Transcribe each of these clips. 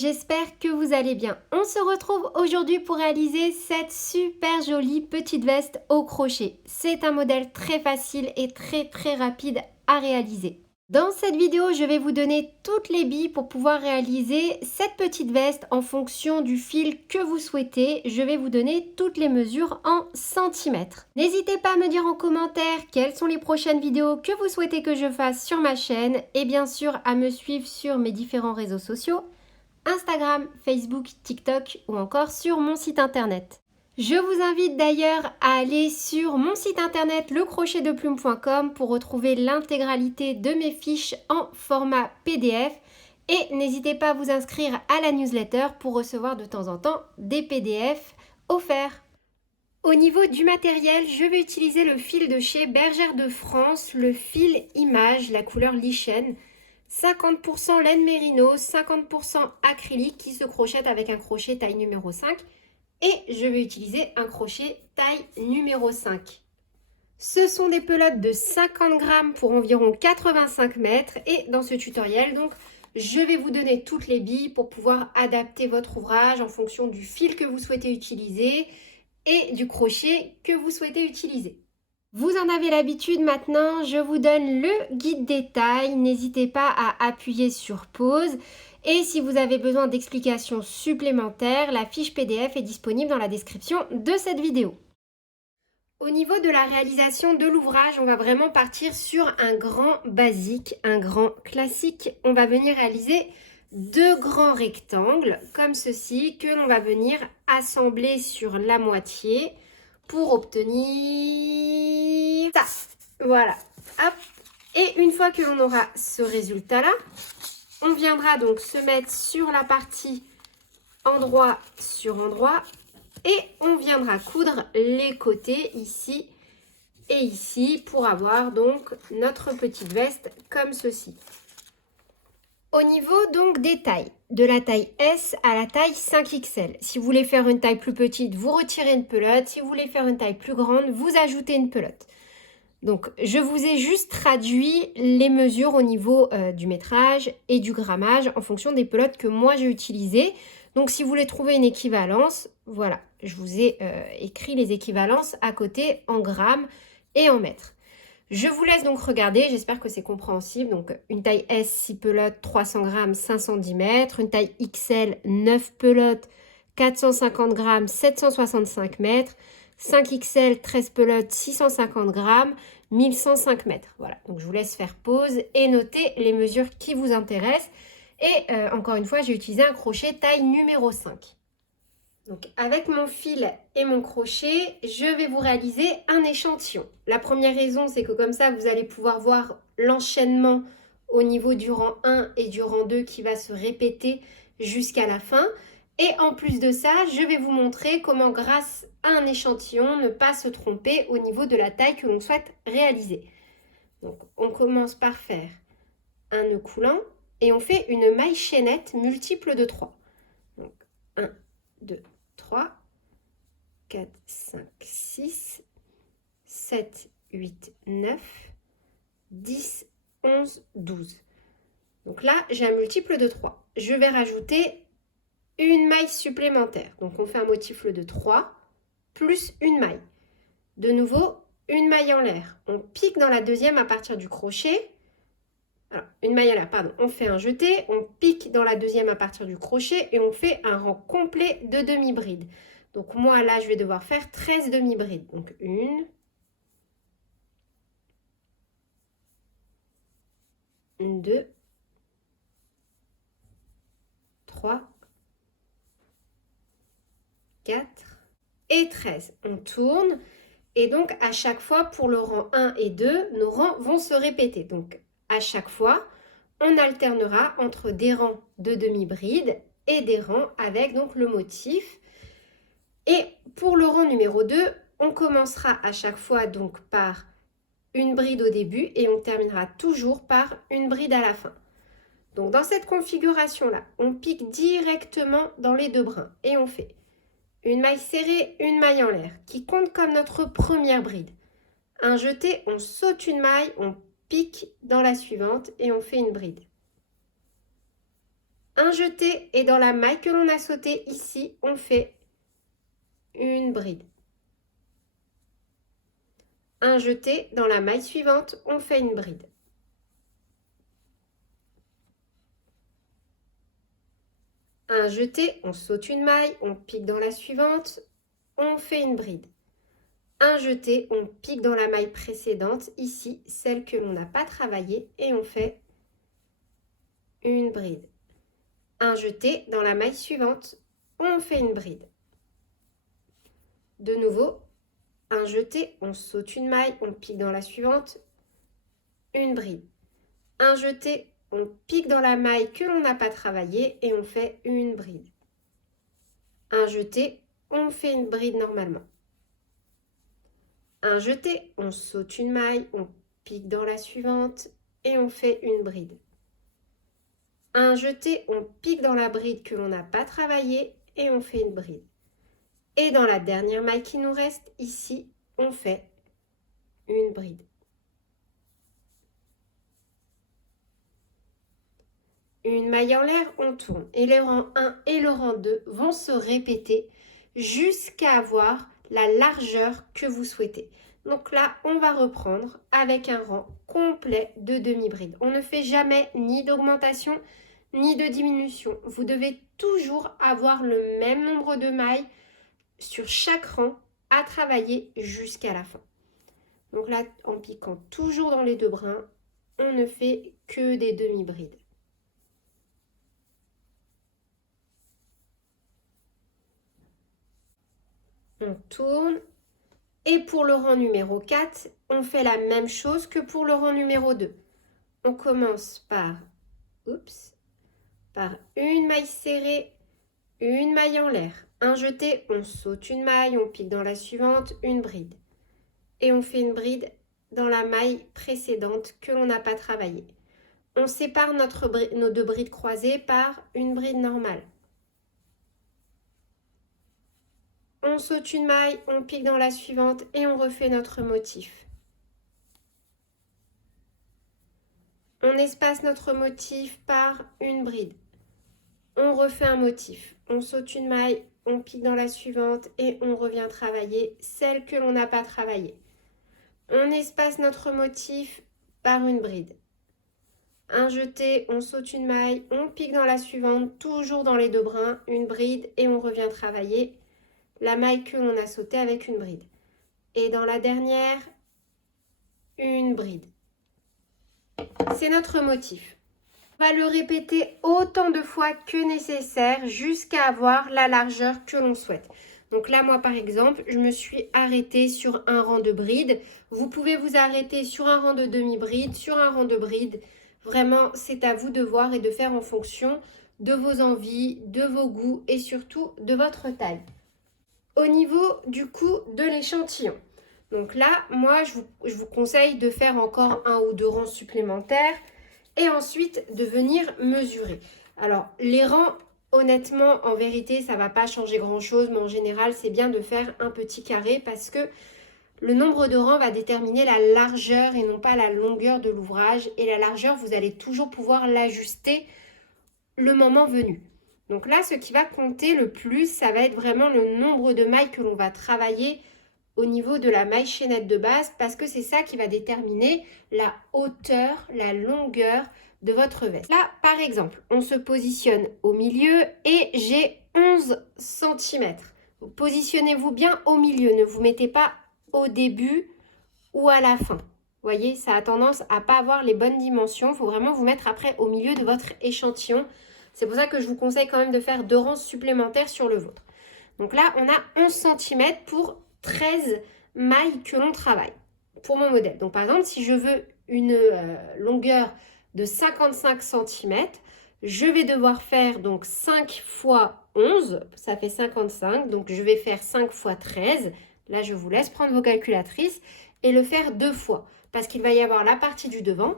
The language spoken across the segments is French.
j'espère que vous allez bien. On se retrouve aujourd'hui pour réaliser cette super jolie petite veste au crochet. C'est un modèle très facile et très rapide à réaliser. Dans cette vidéo, je vais vous donner toutes les billes pour pouvoir réaliser cette petite veste en fonction du fil que vous souhaitez. Je vais vous donner toutes les mesures en centimètres. N'hésitez pas à me dire en commentaire quelles sont les prochaines vidéos que vous souhaitez que je fasse sur ma chaîne et bien sûr à me suivre sur mes différents réseaux sociaux, Instagram, Facebook, TikTok ou encore sur mon site internet. Je vous invite d'ailleurs à aller sur mon site internet lecrochetdeplume.com pour retrouver l'intégralité de mes fiches en format PDF et n'hésitez pas à vous inscrire à la newsletter pour recevoir de temps en temps des PDF offerts. Au niveau du matériel, je vais utiliser le fil de chez Bergère de France, le fil Image, la couleur lichen. 50% laine mérino, 50% acrylique qui se crochette avec un crochet taille numéro 5 et je vais utiliser un crochet taille numéro 5. Ce sont des pelotes de 50 grammes pour environ 85 mètres et dans ce tutoriel, donc, je vais vous donner toutes les billes pour pouvoir adapter votre ouvrage en fonction du fil que vous souhaitez utiliser et du crochet que vous souhaitez utiliser. Vous en avez l'habitude maintenant, je vous donne le guide détail. N'hésitez pas à appuyer sur pause. Et si vous avez besoin d'explications supplémentaires, la fiche PDF est disponible dans la description de cette vidéo. Au niveau de la réalisation de l'ouvrage, on va vraiment partir sur un grand basique, un grand classique. On va venir réaliser deux grands rectangles comme ceci que l'on va venir assembler sur la moitié pour obtenir ça. Voilà. Hop. Et une fois que l'on aura ce résultat-là, on viendra donc se mettre sur la partie endroit sur endroit et on viendra coudre les côtés ici et ici pour avoir donc notre petite veste comme ceci. Au niveau donc des tailles, de la taille S à la taille 5XL. Si vous voulez faire une taille plus petite, vous retirez une pelote. Si vous voulez faire une taille plus grande, vous ajoutez une pelote. Donc, je vous ai juste traduit les mesures au niveau du métrage et du grammage en fonction des pelotes que moi j'ai utilisées. Donc, si vous voulez trouver une équivalence, voilà, je vous ai écrit les équivalences à côté en grammes et en mètres. Je vous laisse donc regarder, j'espère que c'est compréhensible. Donc, une taille S, 6 pelotes, 300 grammes, 510 mètres. Une taille XL, 9 pelotes, 450 grammes, 765 mètres. 5XL, 13 pelotes, 650 grammes, 1105 mètres. Voilà, donc je vous laisse faire pause et noter les mesures qui vous intéressent. Et encore une fois, j'ai utilisé un crochet taille numéro 5. Donc avec mon fil et mon crochet, je vais vous réaliser un échantillon. La première raison, c'est que comme ça, vous allez pouvoir voir l'enchaînement au niveau du rang 1 et du rang 2 qui va se répéter jusqu'à la fin. Et en plus de ça, je vais vous montrer comment grâce à un échantillon, ne pas se tromper au niveau de la taille que l'on souhaite réaliser. Donc on commence par faire un nœud coulant et on fait une maille chaînette multiple de 3. Donc 1, 2, 3, 4, 5, 6, 7, 8, 9, 10, 11, 12. Donc là, j'ai un multiple de 3. Je vais rajouter une maille supplémentaire. Donc on fait un multiple de 3 plus une maille. De nouveau, une maille en l'air. On pique dans la deuxième à partir du crochet. Alors, une maille en l'air, pardon. On fait un jeté, on pique dans la deuxième à partir du crochet et on fait un rang complet de demi-bride. Donc moi, là, je vais devoir faire 13 demi-brides. Donc 1, 2, 3, 4 et 13. On tourne et donc à chaque fois pour le rang 1 et 2, nos rangs vont se répéter. Donc à chaque fois, on alternera entre des rangs de demi-bride et des rangs avec donc le motif. Et pour le rang numéro 2, on commencera à chaque fois donc par une bride au début et on terminera toujours par une bride à la fin. Donc dans cette configuration-là, on pique directement dans les deux brins et on fait une maille serrée, une maille en l'air qui compte comme notre première bride. Un jeté, on saute une maille, on pique dans la suivante et on fait une bride. un jeté et dans la maille que l'on a sautée ici, on fait une bride. Un jeté dans la maille suivante, on fait une bride. Un jeté, on saute une maille, on pique dans la suivante, on fait une bride. Un jeté, on pique dans la maille précédente, ici, celle que l'on n'a pas travaillée, et on fait une bride. Un jeté dans la maille suivante, on fait une bride. De nouveau, un jeté, on saute une maille, on pique dans la suivante, une bride. Un jeté, on pique dans la maille que l'on n'a pas travaillée et on fait une bride. Un jeté, on fait une bride normalement. Un jeté, on saute une maille, on pique dans la suivante et on fait une bride. Un jeté, on pique dans la bride que l'on n'a pas travaillée et on fait une bride. Et dans la dernière maille qui nous reste, ici, on fait une bride. Une maille en l'air, on tourne. Et le rang 1 et le rang 2 vont se répéter jusqu'à avoir la largeur que vous souhaitez. Donc là, on va reprendre avec un rang complet de demi-bride. On ne fait jamais ni d'augmentation ni de diminution. Vous devez toujours avoir le même nombre de mailles sur chaque rang à travailler jusqu'à la fin. Donc là, en piquant toujours dans les deux brins, on ne fait que des demi-brides. On tourne. Et pour le rang numéro 4, on fait la même chose que pour le rang numéro 2. On commence par une maille serrée, une maille en l'air. Un jeté, on saute une maille, on pique dans la suivante, une bride. Et on fait une bride dans la maille précédente que l'on n'a pas travaillée. On sépare nos deux brides croisées par une bride normale. On saute une maille, on pique dans la suivante et on refait notre motif. On espace notre motif par une bride. On refait un motif. On saute une maille, on pique dans la suivante et on revient travailler celle que l'on n'a pas travaillée. On espace notre motif par une bride. Un jeté, on saute une maille, on pique dans la suivante, toujours dans les deux brins, une bride et on revient travailler la maille que l'on a sautée avec une bride. Et dans la dernière, une bride. C'est notre motif. On va le répéter autant de fois que nécessaire jusqu'à avoir la largeur que l'on souhaite. Donc là, moi par exemple, je me suis arrêtée sur un rang de bride. Vous pouvez vous arrêter sur un rang de demi-bride, sur un rang de bride. Vraiment, c'est à vous de voir et de faire en fonction de vos envies, de vos goûts et surtout de votre taille. Au niveau du coup de l'échantillon. Donc là, moi, je vous conseille de faire encore un ou deux rangs supplémentaires et ensuite de venir mesurer. Alors, les rangs, honnêtement, en vérité, ça ne va pas changer grand-chose, mais en général, c'est bien de faire un petit carré parce que le nombre de rangs va déterminer la largeur et non pas la longueur de l'ouvrage. Et la largeur, vous allez toujours pouvoir l'ajuster le moment venu. Donc là, ce qui va compter le plus, ça va être vraiment le nombre de mailles que l'on va travailler au niveau de la maille chaînette de base parce que c'est ça qui va déterminer la hauteur, la longueur de votre veste. Là, par exemple, on se positionne au milieu et j'ai 11 cm. Positionnez-vous bien au milieu, ne vous mettez pas au début ou à la fin. Vous voyez, ça a tendance à ne pas avoir les bonnes dimensions. Il faut vraiment vous mettre après au milieu de votre échantillon. C'est pour ça que je vous conseille quand même de faire 2 rangs supplémentaires sur le vôtre. Donc là, on a 11 cm pour 13 mailles que l'on travaille pour mon modèle. Donc par exemple, si je veux une longueur de 55 cm, je vais devoir faire donc 5 fois 11, ça fait 55. Donc je vais faire 5 fois 13. Là, je vous laisse prendre vos calculatrices et le faire 2 fois parce qu'il va y avoir la partie du devant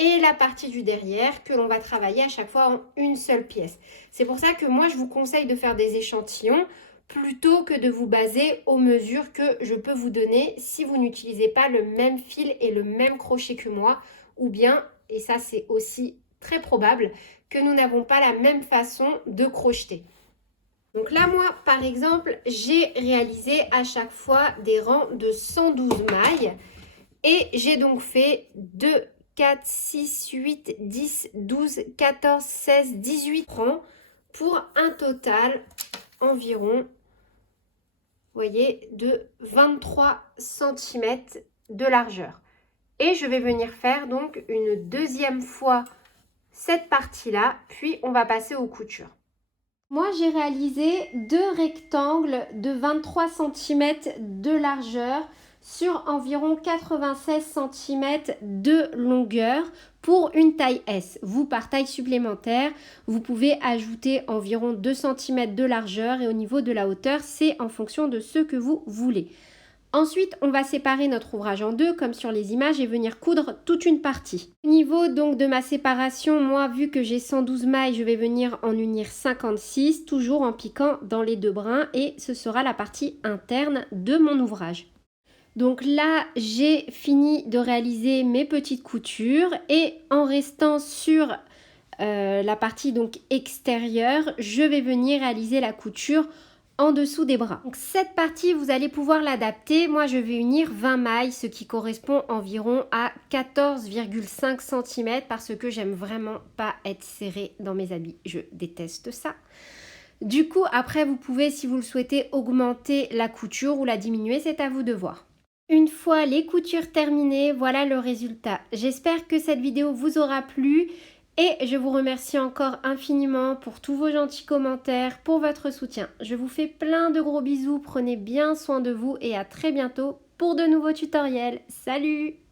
et la partie du derrière que l'on va travailler à chaque fois en une seule pièce. C'est pour ça que moi, je vous conseille de faire des échantillons plutôt que de vous baser aux mesures que je peux vous donner si vous n'utilisez pas le même fil et le même crochet que moi. Ou bien, et ça c'est aussi très probable que nous n'avons pas la même façon de crocheter. Donc là, moi, par exemple, j'ai réalisé à chaque fois des rangs de 112 mailles et j'ai donc fait 2, 4, 6, 8, 10, 12, 14, 16, 18 rangs pour un total environ, vous voyez, de 23 cm de largeur. Et je vais venir faire donc une deuxième fois cette partie-là, puis on va passer aux coutures. Moi, j'ai réalisé 2 rectangles de 23 cm de largeur sur environ 96 cm de longueur pour une taille S. Vous, par taille supplémentaire, vous pouvez ajouter environ 2 cm de largeur et au niveau de la hauteur, c'est en fonction de ce que vous voulez. Ensuite, on va séparer notre ouvrage en deux, comme sur les images, et venir coudre toute une partie. Au niveau donc de ma séparation, moi, vu que j'ai 112 mailles, je vais venir en unir 56, toujours en piquant dans les deux brins, et ce sera la partie interne de mon ouvrage. Donc là, j'ai fini de réaliser mes petites coutures, et en restant sur la partie donc extérieure, je vais venir réaliser la couture en dessous des bras. Donc cette partie, vous allez pouvoir l'adapter. Moi, je vais unir 20 mailles, ce qui correspond environ à 14,5 cm parce que j'aime vraiment pas être serrée dans mes habits. Je déteste ça. Du coup, après, vous pouvez, si vous le souhaitez, augmenter la couture ou la diminuer. C'est à vous de voir. Une fois les coutures terminées, voilà le résultat. J'espère que cette vidéo vous aura plu. Et je vous remercie encore infiniment pour tous vos gentils commentaires, pour votre soutien. Je vous fais plein de gros bisous, prenez bien soin de vous et à très bientôt pour de nouveaux tutoriels. Salut!